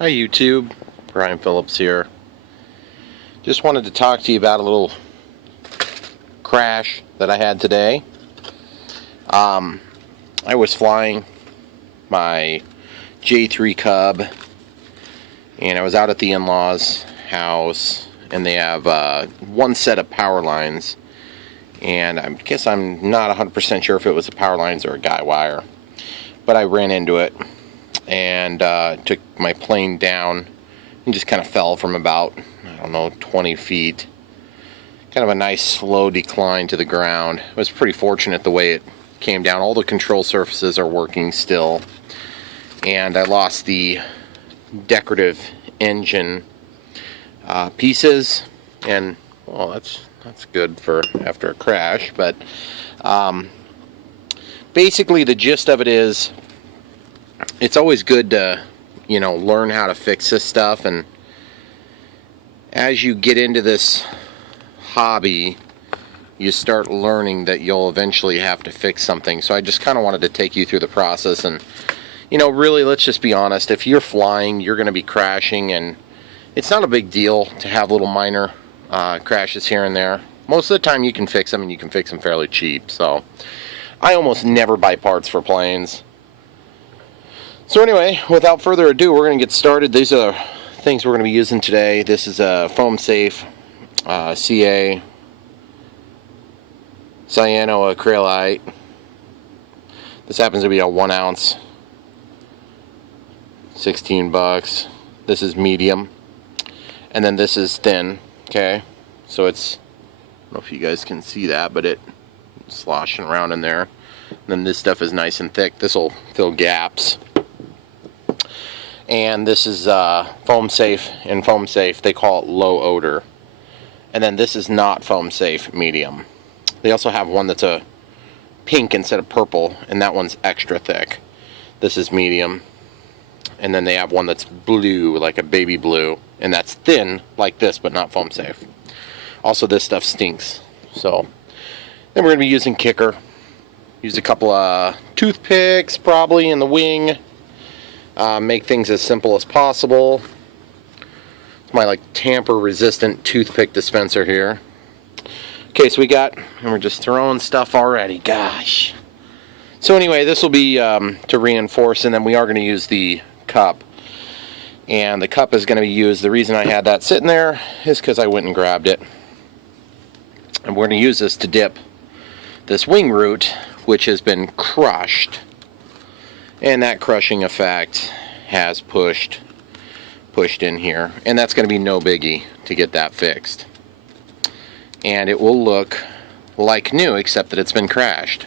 Hi YouTube, Brian Phillips here. Just wanted to talk to you about a little crash that I had today. I was flying my J-3 Cub, and I was out at the in-laws' house, and they have one set of power lines, and I guess I'm not 100% sure if it was the power lines or a guy wire, but I ran into it and took my plane down and just kind of fell from about, I don't know, 20 feet. Kind of a nice slow decline to the ground. It was pretty fortunate the way it came down. All the control surfaces are working still, and I lost the decorative engine pieces, and well, that's good for after a crash, but basically the gist of it is it's always good to, learn how to fix this stuff, and as you get into this hobby, you start learning that you'll eventually have to fix something. So I just kind of wanted to take you through the process, and really, let's just be honest. If you're flying, you're going to be crashing, and it's not a big deal to have little minor crashes here and there. Most of the time you can fix them, and you can fix them fairly cheap. So I almost never buy parts for planes. So anyway, without further ado, we're going to get started. These are things we're going to be using today. This is a foam safe CA cyanoacrylite. This happens to be a 1 ounce, 16 bucks. This is medium, and then this is thin. Okay, so it's, I don't know if you guys can see that, but it's sloshing around in there. And then this stuff is nice and thick. This will fill gaps. And this is foam safe. In foam safe, they call it low odor. And then this is not foam safe, medium. They also have one that's a pink instead of purple, and that one's extra thick. This is medium. And then they have one that's blue, like a baby blue, and that's thin like this, but not foam safe. Also, this stuff stinks. So then we're going to be using kicker. Use a couple of toothpicks probably in the wing. Make things as simple as possible. It's my tamper resistant toothpick dispenser here. Okay, so and we're just throwing stuff already, gosh. So anyway, this will be to reinforce, and then we are going to use the cup. And the cup is going to be used, the reason I had that sitting there is because I went and grabbed it. And we're going to use this to dip this wing root, which has been crushed. And that crushing effect has pushed in here, and that's going to be no biggie to get that fixed. And it will look like new, except that it's been crashed.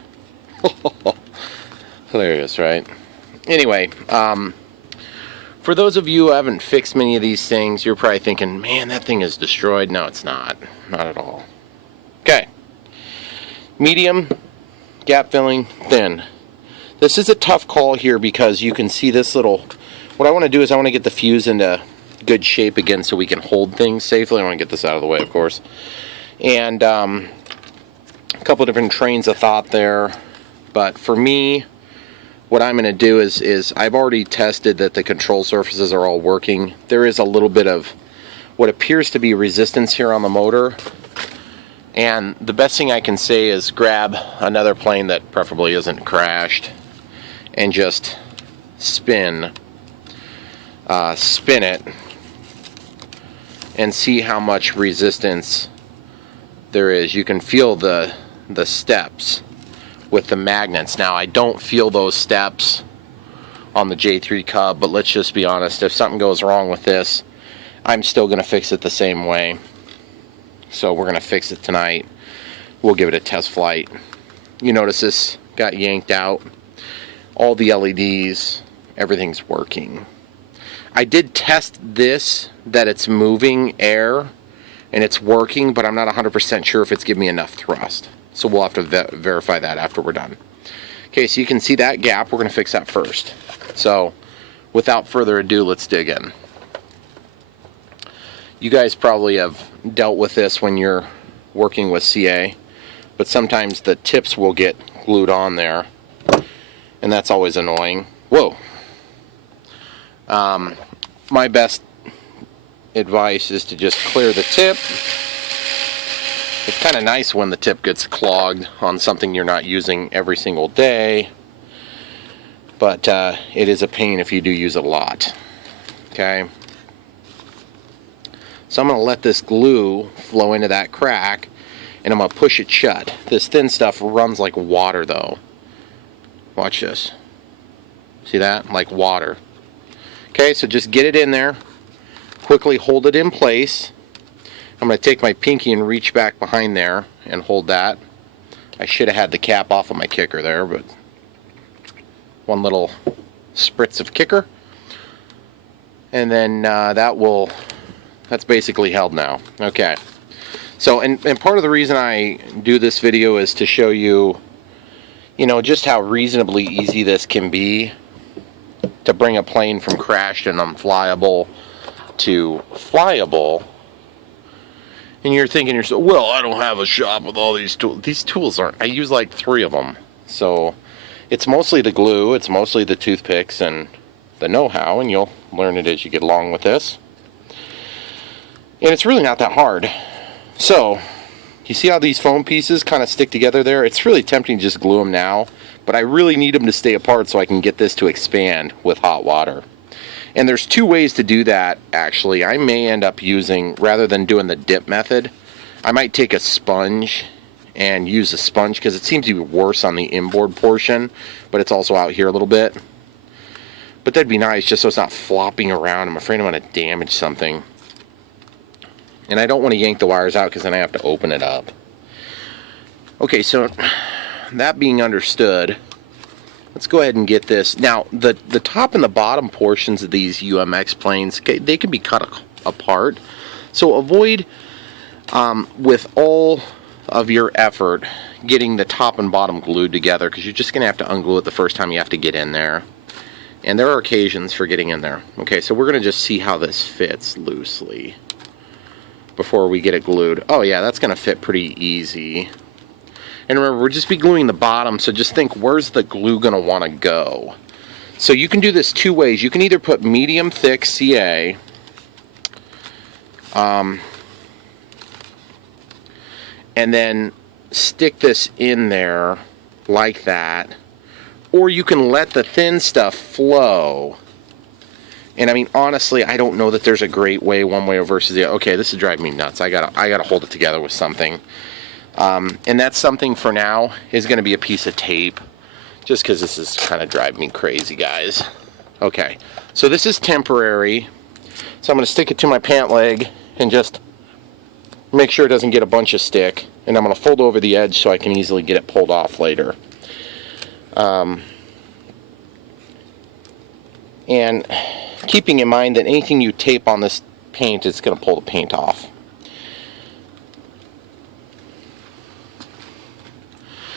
Hilarious, right? Anyway, for those of you who haven't fixed many of these things, you're probably thinking, man, that thing is destroyed. No, it's not. Not at all. Okay. Medium, gap filling, thin. This is a tough call here because you can see this little, what I want to do is I want to get the fuse into good shape again so we can hold things safely. I want to get this out of the way, of course. And a couple of different trains of thought there. But for me, what I'm going to do is I've already tested that the control surfaces are all working. There is a little bit of what appears to be resistance here on the motor. And the best thing I can say is grab another plane that preferably isn't crashed and just spin it and see how much resistance there is. You can feel the steps with the magnets. Now, I don't feel those steps on the J-3 Cub, but let's just be honest, if something goes wrong with this, I'm still going to fix it the same way. So we're going to fix it tonight. We'll give it a test flight. You notice this got yanked out. All the LEDs, everything's working. I did test this, that it's moving air and it's working, but I'm not 100% sure if it's giving me enough thrust. So we'll have to verify that after we're done. Okay, so you can see that gap. We're going to fix that first. So without further ado, let's dig in. You guys probably have dealt with this when you're working with CA, but sometimes the tips will get glued on there, and that's always annoying. Whoa. my best advice is to just clear the tip. It's kind of nice when the tip gets clogged on something you're not using every single day, but it is a pain if you do use it a lot. Okay, so I'm going to let this glue flow into that crack, and I'm going to push it shut. This thin stuff runs like water though. Watch this. See that? Like water. Okay, so just get it in there. Quickly hold it in place. I'm going to take my pinky and reach back behind there and hold that. I should have had the cap off of my kicker there, but one little spritz of kicker. And then that's basically held now. Okay. So, and part of the reason I do this video is to show you, just how reasonably easy this can be to bring a plane from crashed and unflyable to flyable. And you're thinking to yourself, well, I don't have a shop with all these tools. These tools aren't, I use like 3 of them. So it's mostly the glue, it's mostly the toothpicks and the know-how, and you'll learn it as you get along with this. And it's really not that hard. So, you see how these foam pieces kind of stick together there? It's really tempting to just glue them now, but I really need them to stay apart so I can get this to expand with hot water. And there's 2 ways to do that, actually. I may end up using, rather than doing the dip method, I might take a sponge and use a sponge, because it seems to be worse on the inboard portion, but it's also out here a little bit. But that'd be nice, just so it's not flopping around. I'm afraid I'm going to damage something. And I don't want to yank the wires out, because then I have to open it up. Okay, so that being understood, let's go ahead and get this. Now, the top and the bottom portions of these UMX planes, they can be cut apart. So avoid, with all of your effort, getting the top and bottom glued together, because you're just going to have to unglue it the first time you have to get in there. And there are occasions for getting in there. Okay, so we're going to just see how this fits loosely before we get it glued. Oh yeah, that's going to fit pretty easy. And remember, we're just be gluing the bottom, so just think, where's the glue going to want to go? So you can do this 2 ways. You can either put medium thick CA, and then stick this in there like that, or you can let the thin stuff flow. And I mean, honestly, I don't know that there's a great way, one way versus the other. Okay, this is driving me nuts. I gotta hold it together with something. And that something for now is going to be a piece of tape, just because this is kind of driving me crazy, guys. Okay, so this is temporary. So I'm going to stick it to my pant leg and just make sure it doesn't get a bunch of stick. And I'm going to fold over the edge so I can easily get it pulled off later. And keeping in mind that anything you tape on this paint is going to pull the paint off.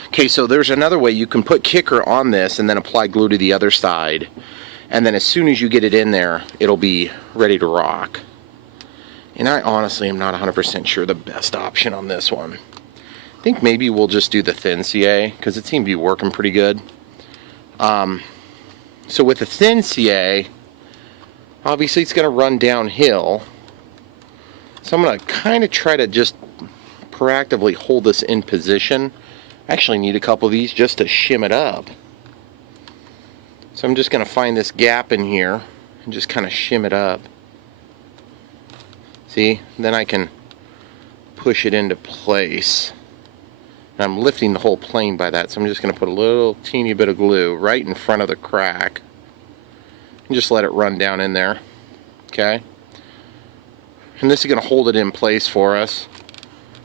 Okay, so there's another way. You can put kicker on this and then apply glue to the other side. And then as soon as you get it in there, it'll be ready to rock. And I honestly am not 100% sure the best option on this one. I think maybe we'll just do the thin CA, because it seemed to be working pretty good. So with the thin CA, obviously it's going to run downhill. So I'm going to kind of try to just proactively hold this in position. I actually need a couple of these just to shim it up. So I'm just going to find this gap in here and just kind of shim it up. See? Then I can push it into place. And I'm lifting the whole plane by that, so I'm just going to put a little teeny bit of glue right in front of the crack and just let it run down in there. Okay? And this is going to hold it in place for us.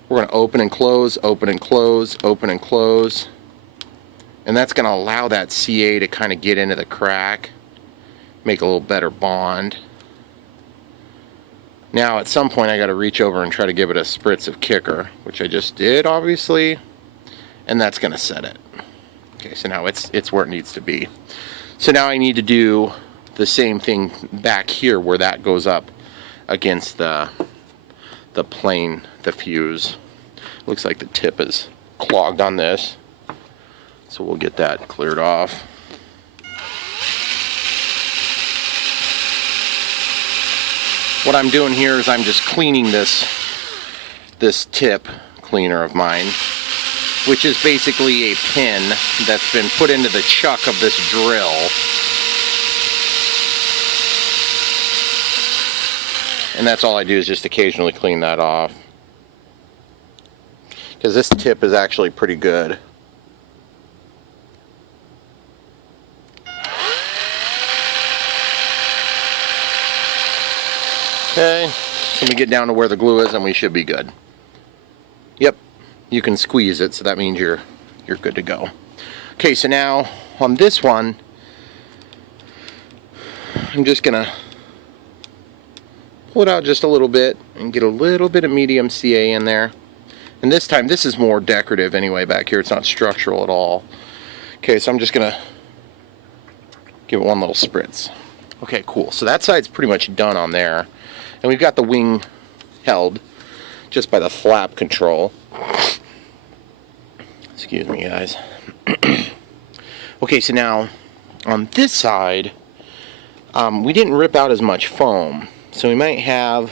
We're going to open and close, open and close, open and close. And that's going to allow that CA to kind of get into the crack, make a little better bond. Now at some point I got to reach over and try to give it a spritz of kicker, which I just did, obviously. And that's going to set it. Okay, so now it's where it needs to be. So now I need to do the same thing back here where that goes up against the plane, the fuse. Looks like the tip is clogged on this. So we'll get that cleared off. what I'm doing here is I'm just cleaning this tip cleaner of mine, which is basically a pin that's been put into the chuck of this drill. And that's all I do, is just occasionally clean that off, because this tip is actually pretty good. Okay, so we get down to where the glue is and we should be good. Yep, you can squeeze it, so that means you're good to go. Okay, so now on this one, I'm just gonna pull it out just a little bit and get a little bit of medium CA in there. And this time, this is more decorative anyway back here. It's not structural at all. Okay, so I'm just gonna give it one little spritz. Okay, cool. So that side's pretty much done on there. And we've got the wing held just by the flap control. Excuse me, guys. Okay, so now on this side, we didn't rip out as much foam, so we might have.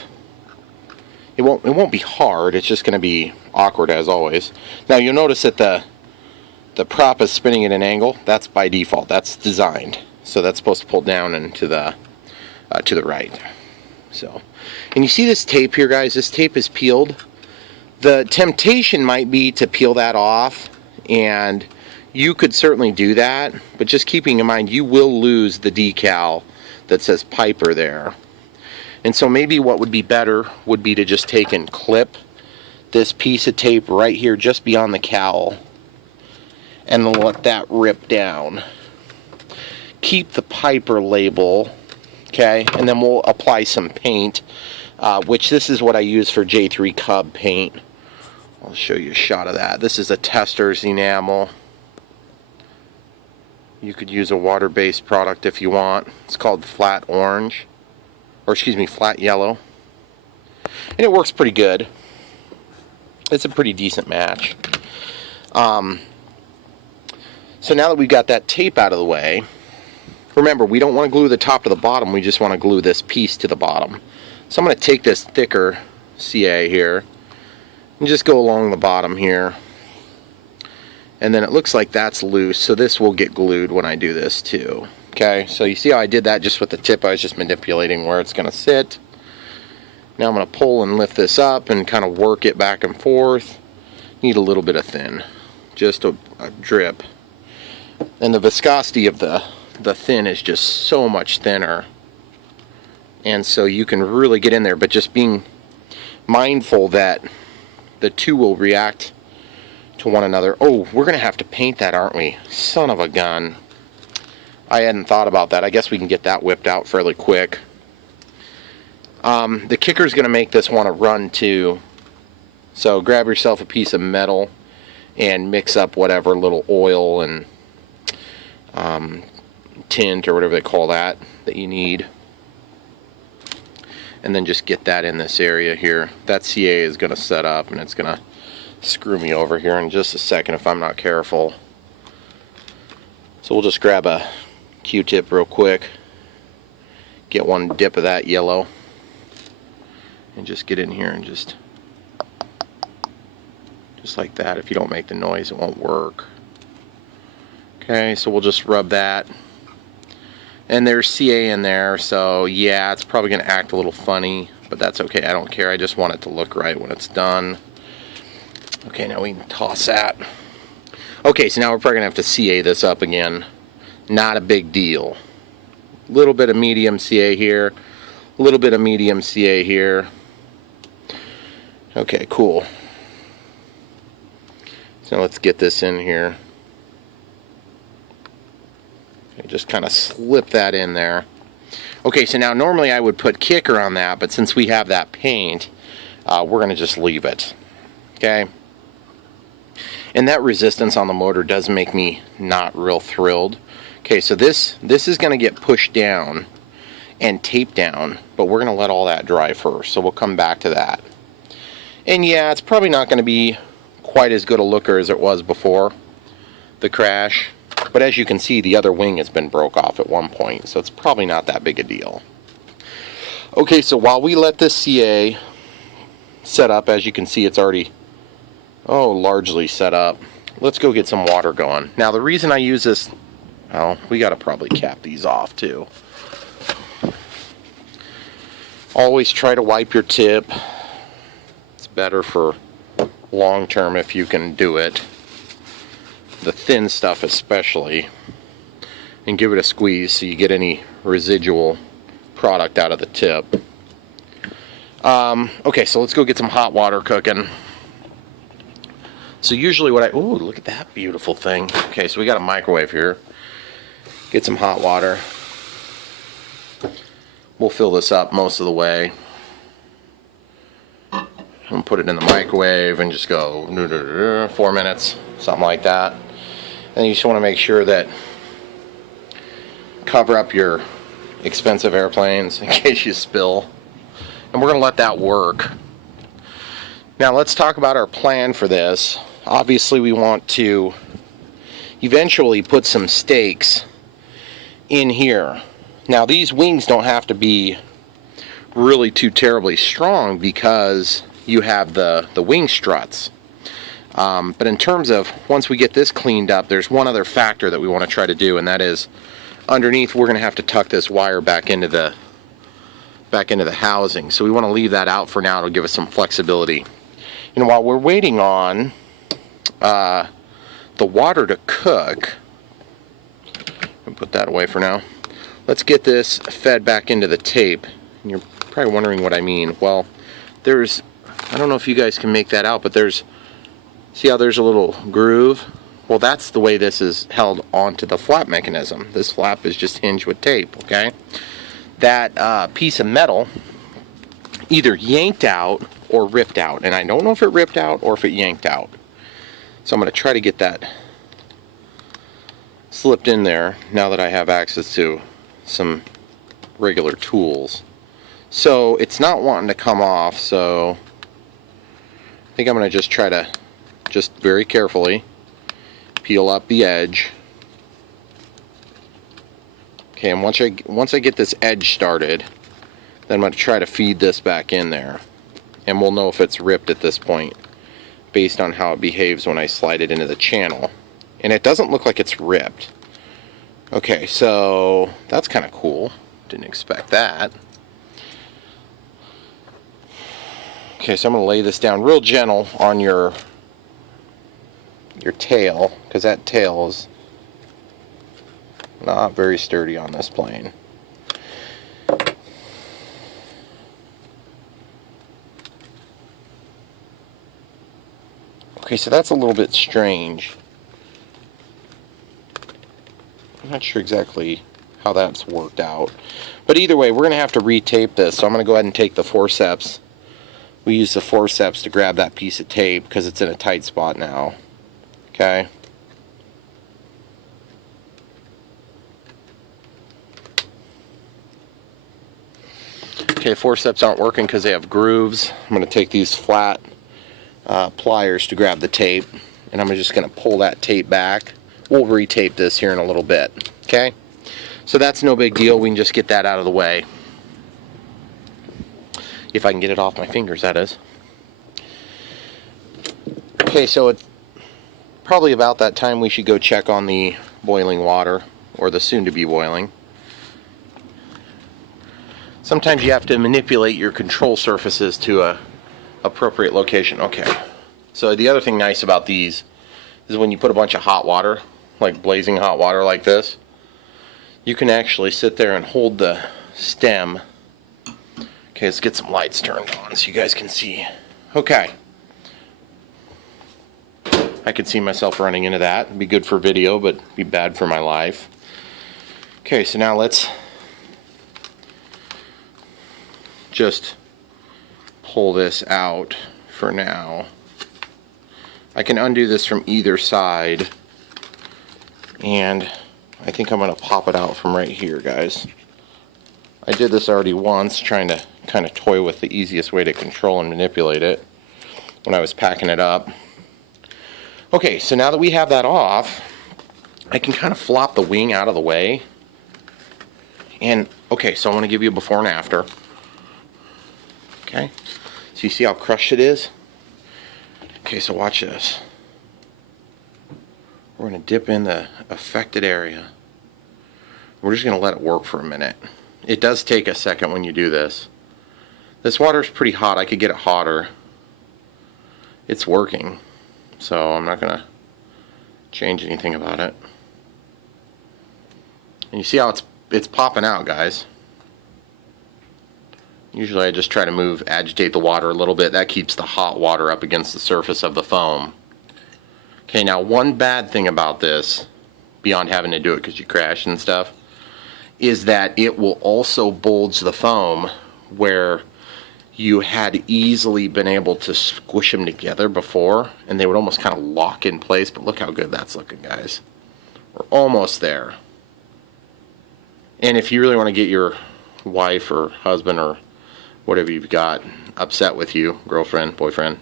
It won't be hard. It's just going to be awkward as always. Now you'll notice that the prop is spinning at an angle. That's by default. That's designed, so that's supposed to pull down and to the right. So, and you see this tape here, guys? This tape is peeled. The temptation might be to peel that off, and you could certainly do that, but just keeping in mind you will lose the decal that says Piper there. And so maybe what would be better would be to just take and clip this piece of tape right here just beyond the cowl and let that rip down. Keep the Piper label, okay, and then we'll apply some paint, which this is what I use for J-3 Cub paint. I'll show you a shot of that. This is a tester's enamel. You could use a water-based product if you want. It's called Flat Orange, or excuse me, Flat Yellow. And it works pretty good. It's a pretty decent match. So now that we've got that tape out of the way, remember, we don't want to glue the top to the bottom, we just want to glue this piece to the bottom. So I'm going to take this thicker CA here and just go along the bottom here. And then it looks like that's loose, so this will get glued when I do this too. Okay, so you see how I did that just with the tip? I was just manipulating where it's going to sit. Now I'm going to pull and lift this up and kind of work it back and forth. Need a little bit of thin, just a drip. And the viscosity of the thin is just so much thinner. And so you can really get in there, but just being mindful that the two will react to one another. Oh, we're going to have to paint that, aren't we? Son of a gun. I hadn't thought about that. I guess we can get that whipped out fairly quick. The kicker's going to make this want to run too. So grab yourself a piece of metal and mix up whatever little oil and tint or whatever they call that you need. And then just get that in this area here. That CA is going to set up and it's going to screw me over here in just a second if I'm not careful. So we'll just grab a Q-tip real quick, get one dip of that yellow, and just get in here and just like that. If you don't make the noise, it won't work. Okay, so we'll just rub that. And there's CA in there, so yeah, it's probably going to act a little funny, but that's okay. I don't care. I just want it to look right when it's done. Okay, now we can toss that. Okay, so now we're probably going to have to CA this up again. Not a big deal. A little bit of medium CA here. A little bit of medium CA here. Okay, cool. So let's get this in here. Okay, just kind of slip that in there. Okay, so now normally I would put kicker on that, but since we have that paint, we're going to just leave it. Okay? And that resistance on the motor does make me not real thrilled. Okay, so this is going to get pushed down and taped down, but we're going to let all that dry first, so we'll come back to that. And yeah, it's probably not going to be quite as good a looker as it was before the crash, but as you can see, the other wing has been broke off at one point, so it's probably not that big a deal. Okay, so while we let this CA set up, as you can see, it's already, largely set up. Let's go get some water going. Now, the reason I use this, we got to probably cap these off too. Always try to wipe your tip. It's better for long term if you can do it. The thin stuff especially. And give it a squeeze so you get any residual product out of the tip. Okay, so let's go get some hot water cooking. So usually look at that beautiful thing. Okay, so we got a microwave here. Get some hot water. We'll fill this up most of the way. And put it in the microwave and just go 4 minutes, something like that. And you just want to make sure that cover up your expensive airplanes in case you spill. And we're going to let that work. Now let's talk about our plan for this. Obviously we want to eventually put some stakes in here. Now these wings don't have to be really too terribly strong because you have the wing struts. But in terms of once we get this cleaned up, there's one other factor that we want to try to do, and that is underneath we're going to have to tuck this wire back into the housing. So we want to leave that out for now to give us some flexibility. And while we're waiting on the water to cook, I'll put that away for now. Let's get this fed back into the tape. And you're probably wondering what I mean. Well, I don't know if you guys can make that out, but see how there's a little groove? Well, that's the way this is held onto the flap mechanism. This flap is just hinged with tape, okay? That piece of metal either yanked out or ripped out, and I don't know if it ripped out or if it yanked out. So I'm going to try to get that slipped in there now that I have access to some regular tools. So it's not wanting to come off, so I think I'm going to just try to very carefully peel up the edge. Okay, and once I get this edge started, then I'm going to try to feed this back in there. And we'll know if it's ripped at this point based on how it behaves when I slide it into the channel. And it doesn't look like it's ripped. Okay, so that's kind of cool. Didn't expect that. Okay, so I'm going to lay this down real gentle on your tail, because that tail is not very sturdy on this plane. Okay, so that's a little bit strange. I'm not sure exactly how that's worked out. But either way, we're going to have to retape this, so I'm going to go ahead and take the forceps. We use the forceps to grab that piece of tape because it's in a tight spot now. Okay. Okay, forceps aren't working because they have grooves. I'm going to take these flat pliers to grab the tape, and I'm just going to pull that tape back. We'll retape this here in a little bit. Okay? So that's no big deal. We can just get that out of the way. If I can get it off my fingers, that is. Okay, so it's probably about that time we should go check on the boiling water, or the soon-to-be boiling. Sometimes you have to manipulate your control surfaces to a appropriate location. Okay, so the other thing nice about these is when you put a bunch of hot water, like blazing hot water like this, you can actually sit there and hold the stem. Okay, let's get some lights turned on so you guys can see. Okay. I could see myself running into that. It'd be good for video, but be bad for my life. Okay, so now let's just pull this out for now. I can undo this from either side, and I think I'm going to pop it out from right here, guys. I did this already once, trying to kind of toy with the easiest way to control and manipulate it when I was packing it up. Okay, so now that we have that off, I can kind of flop the wing out of the way. And, okay, so I want to give you a before and after. Okay, so you see how crushed it is? Okay, so watch this. We're going to dip in the affected area. We're just going to let it work for a minute. It does take a second when you do this. This water's pretty hot. I could get it hotter. It's working, so I'm not going to change anything about it. And you see how it's popping out, guys. Usually I just try to agitate the water a little bit. That keeps the hot water up against the surface of the foam. Okay, now one bad thing about this, beyond having to do it because you crash and stuff, is that it will also bulge the foam where you had easily been able to squish them together before, and they would almost kind of lock in place. But look how good that's looking, guys. We're almost there. And if you really want to get your wife or husband or whatever you've got upset with you, girlfriend, boyfriend,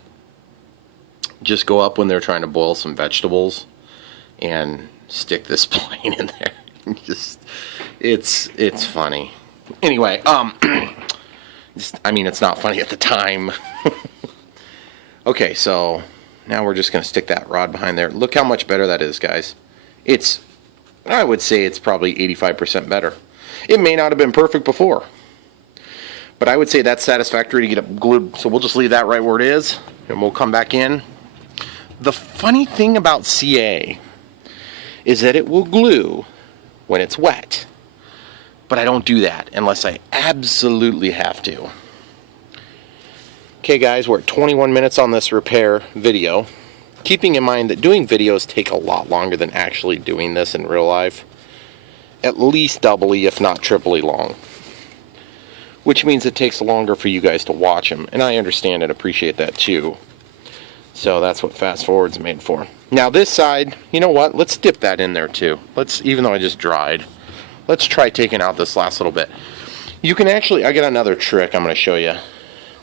just go up when they're trying to boil some vegetables and stick this plane in there. It's funny. Anyway, it's not funny at the time. Okay, so now we're just going to stick that rod behind there. Look how much better that is, guys. I would say it's probably 85% better. It may not have been perfect before, but I would say that's satisfactory to get it glued. So we'll just leave that right where it is, and we'll come back in. The funny thing about CA is that it will glue when it's wet, but I don't do that unless I absolutely have to. Okay guys, we're at 21 minutes on this repair video. Keeping in mind that doing videos take a lot longer than actually doing this in real life. At least doubly, if not triply long. Which means it takes longer for you guys to watch them, and I understand and appreciate that too. So that's what fast forward's made for. Now this side, you know what? Let's dip that in there too. Even though I just dried, let's try taking out this last little bit. You can actually, I got another trick I'm going to show you.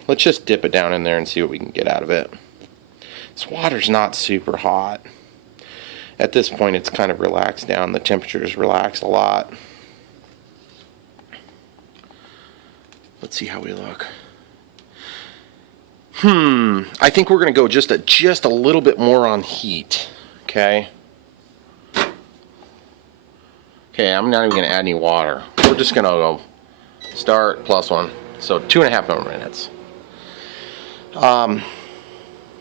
Let's just dip it down in there and see what we can get out of it. This water's not super hot. At this point it's kind of relaxed down. The temperature's relaxed a lot. Let's see how we look. I think we're going to go just a little bit more on heat. Okay. Okay, I'm not even going to add any water. We're just going to go start +1. So 2.5 more minutes.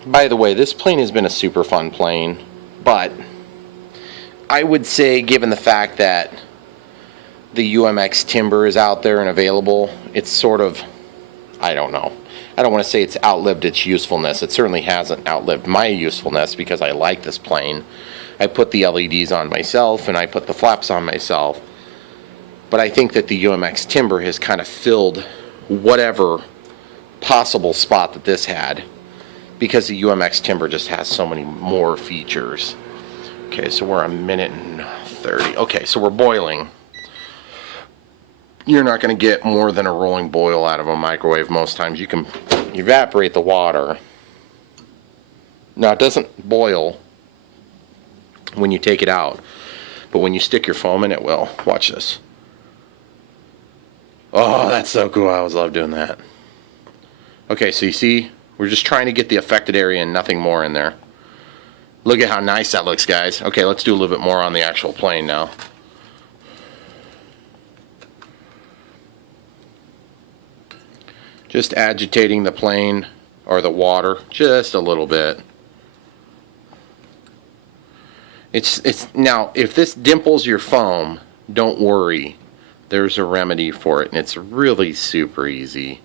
By the way, this plane has been a super fun plane, but I would say, given the fact that the UMX timber is out there and available, it's sort of, I don't know. I don't want to say it's outlived its usefulness. It certainly hasn't outlived my usefulness because I like this plane. I put the LEDs on myself and I put the flaps on myself. But I think that the UMX timber has kind of filled whatever possible spot that this had, because the UMX timber just has so many more features. Okay, so we're 1:30. Okay, so we're boiling. You're not going to get more than a rolling boil out of a microwave most times. You can evaporate the water. Now, it doesn't boil when you take it out, but when you stick your foam in, it will. Watch this. Oh, that's so cool. I always love doing that. Okay, so you see, we're just trying to get the affected area and nothing more in there. Look at how nice that looks, guys. Okay, let's do a little bit more on the actual plane now. Just agitating the plane or the water just a little bit. Now, if this dimples your foam, don't worry. There's a remedy for it, and it's really super easy.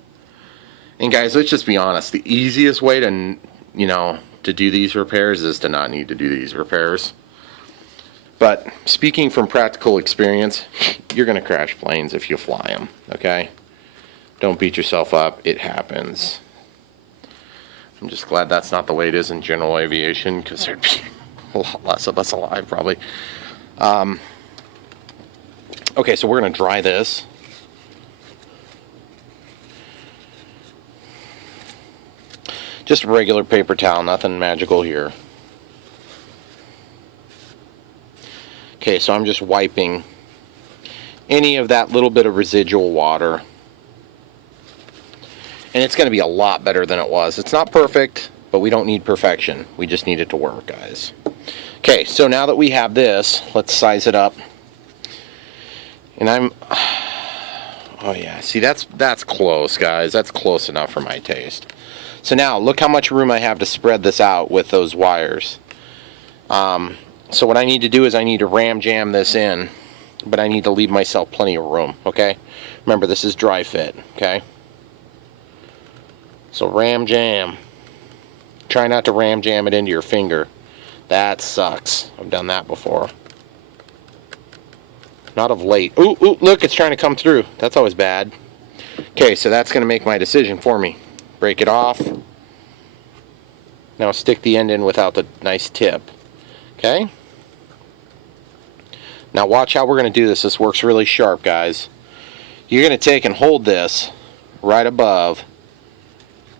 And guys, let's just be honest. The easiest way to, to do these repairs is to not need to do these repairs. But speaking from practical experience, you're going to crash planes if you fly them, okay? Don't beat yourself up. It happens. I'm just glad that's not the way it is in general aviation, because there'd be a lot less of us alive, probably. Okay, so we're going to dry this. Just a regular paper towel, nothing magical here. Okay, so I'm just wiping any of that little bit of residual water. And it's going to be a lot better than it was. It's not perfect, but we don't need perfection. We just need it to work, guys. Okay, so now that we have this, let's size it up. And oh yeah, see that's close, guys. That's close enough for my taste. So now, look how much room I have to spread this out with those wires. So what I need to do is I need to ram jam this in, but I need to leave myself plenty of room, okay? Remember, this is dry fit, okay? So ram jam. Try not to ram jam it into your finger. That sucks. I've done that before. Not of late. Ooh, ooh, look, it's trying to come through. That's always bad. Okay, so that's going to make my decision for me. Break it off. Now stick the end in without the nice tip. Okay? Now watch how we're going to do this. This works really sharp, guys. You're going to take and hold this right above,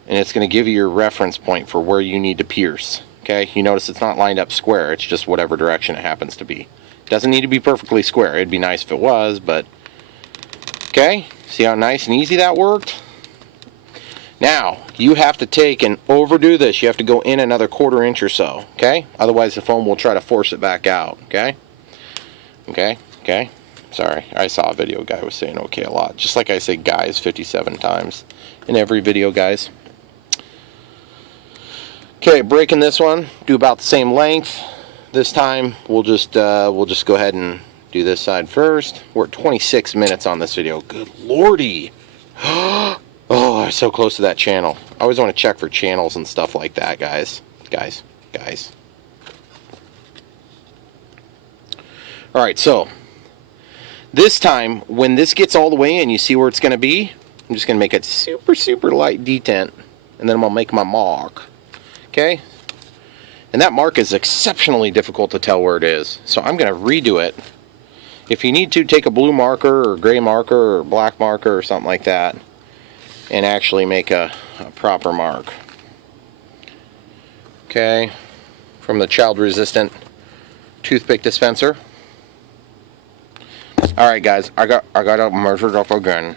and it's going to give you your reference point for where you need to pierce. Okay? You notice it's not lined up square. It's just whatever direction it happens to be. Doesn't need to be perfectly square. It'd be nice if it was, but... Okay? See how nice and easy that worked? Now, you have to take and overdo this. You have to go in another 1/4 inch or so. Okay? Otherwise, the foam will try to force it back out. Okay? Okay? Okay? Sorry. I saw a video guy was saying okay a lot. Just like I say guys 57 times in every video, guys. Okay, breaking this one. Do about the same length. This time, we'll just go ahead and do this side first. We're at 26 minutes on this video. Good lordy! Oh, I'm so close to that channel. I always want to check for channels and stuff like that, guys. Guys. Alright, so this time, when this gets all the way in, you see where it's going to be? I'm just going to make a super, super light detent, and then I'm going to make my mark. Okay? And that mark is exceptionally difficult to tell where it is. So I'm going to redo it. If you need to, take a blue marker or gray marker or black marker or something like that and actually make a proper mark. Okay. From the child-resistant toothpick dispenser. Alright guys, I got it measured up again.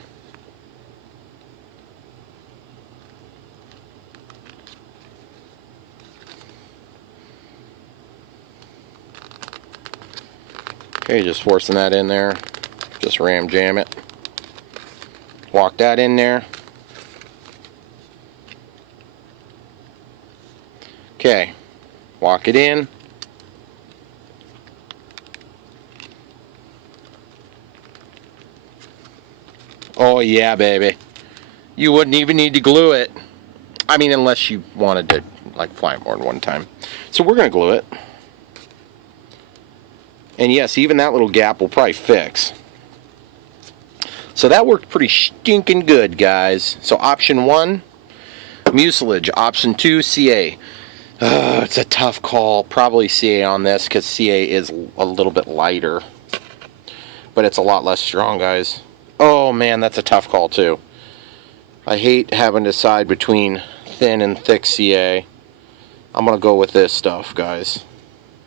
Okay, just forcing that in there. Just ram jam it. Walk that in there. Okay, walk it in. Oh yeah, baby. You wouldn't even need to glue it. I mean, unless you wanted to, like, fly more than one time. So we're going to glue it. And yes, even that little gap will probably fix. So that worked pretty stinking good, guys. So option 1, mucilage. Option 2, CA. It's a tough call. Probably CA on this because CA is a little bit lighter. But it's a lot less strong, guys. Oh man, that's a tough call too. I hate having to decide between thin and thick CA. I'm going to go with this stuff, guys.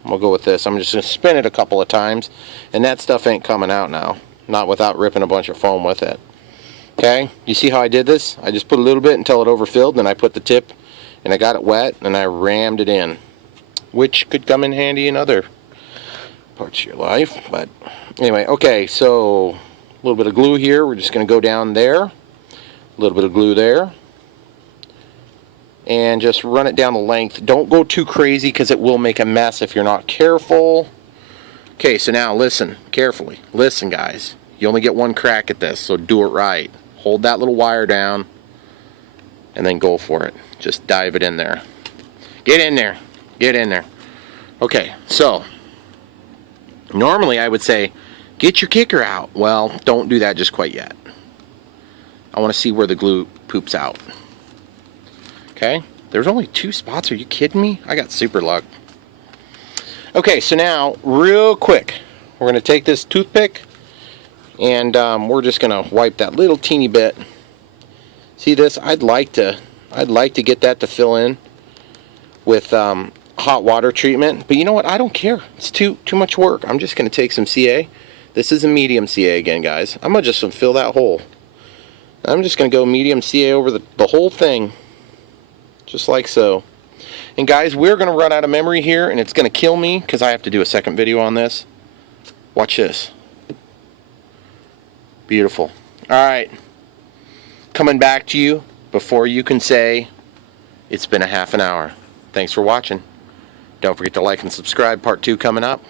I'm going to go with this. I'm just going to spin it a couple of times, and that stuff ain't coming out now. Not without ripping a bunch of foam with it. Okay, you see how I did this? I just put a little bit until it overfilled, then I put the tip, and I got it wet, and I rammed it in. Which could come in handy in other parts of your life, but anyway, okay, so a little bit of glue here. We're just going to go down there. A little bit of glue there. And just run it down the length. Don't go too crazy because it will make a mess if you're not careful. Okay, so now listen carefully. Listen, guys. You only get one crack at this, so do it right. Hold that little wire down and then go for it. Just dive it in there. Get in there. Get in there. Okay, so normally I would say get your kicker out. Well, don't do that just quite yet. I want to see where the glue poops out. Okay, there's only 2 spots. Are you kidding me? I got super luck. Okay, so now, real quick, we're going to take this toothpick and we're just going to wipe that little teeny bit. See this? I'd like to get that to fill in with hot water treatment, but you know what? I don't care. It's too much work. I'm just going to take some CA. This is a medium CA again, guys. I'm going to just fill that hole. I'm just going to go medium CA over the whole thing, just like so. And guys, we're going to run out of memory here, and it's going to kill me because I have to do a second video on this. Watch this. Beautiful. Alright, coming back to you before you can say it's been a half an hour. Thanks for watching. Don't forget to like and subscribe. Part 2 coming up.